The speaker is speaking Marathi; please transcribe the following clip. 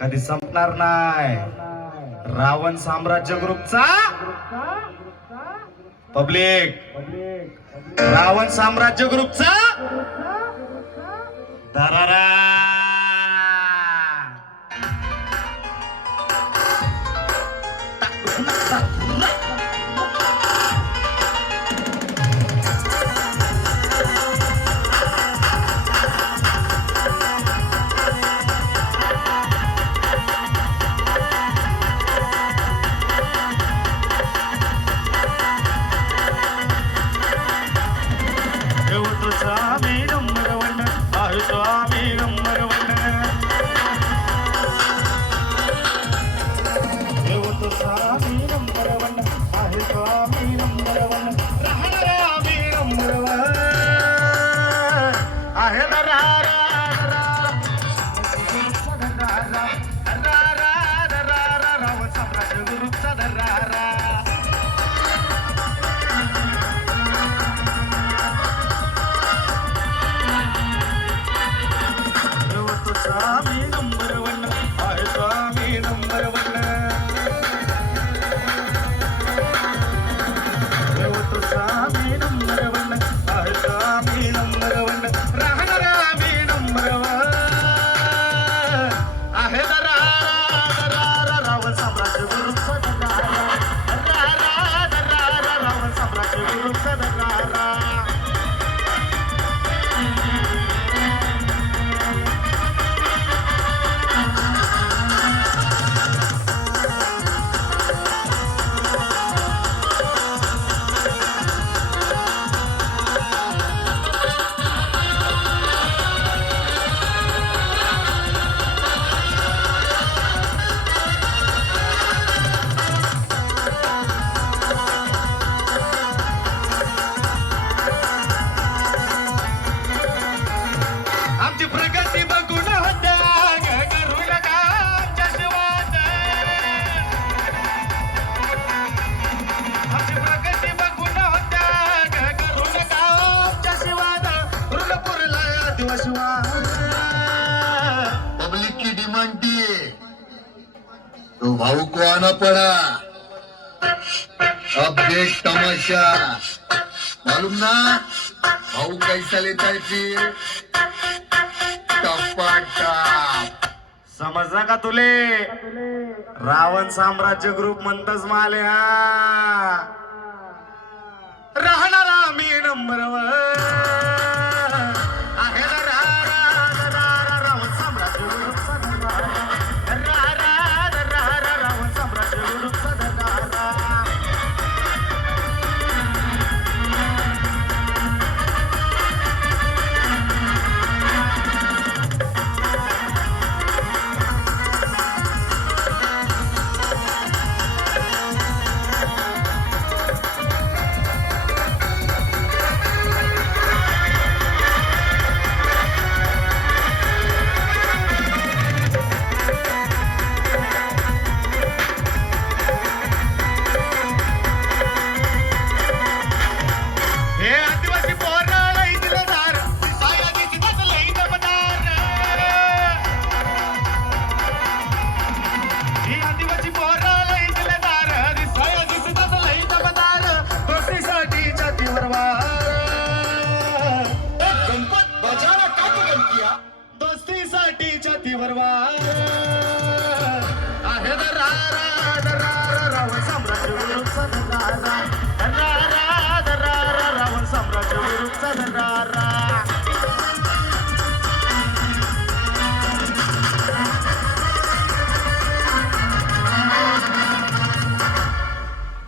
कधी संपणार नाही। रावण साम्राज्य ग्रुपचा पब्लिक, रावण साम्राज्य ग्रुपचा दरारा। पब्लिक की डिमांड थी तो भाऊ को आना पड़ा। अब देख तमाशा, मालूम ना भाऊ कैसा लेता है फिर टपाटप। समजला का तुले? रावण साम्राज्य ग्रुप म्हणतच माले हा राहणारा मी नंबर वन आहे ना रावण साम्राज्य ग्रुपचा रावण साम्राज्य ग्रुपचा दोस्तीसाठी छातीवर वार आहे रावण साम्राज्य ग्रुपचा रावण साम्राज्य ग्रुपचा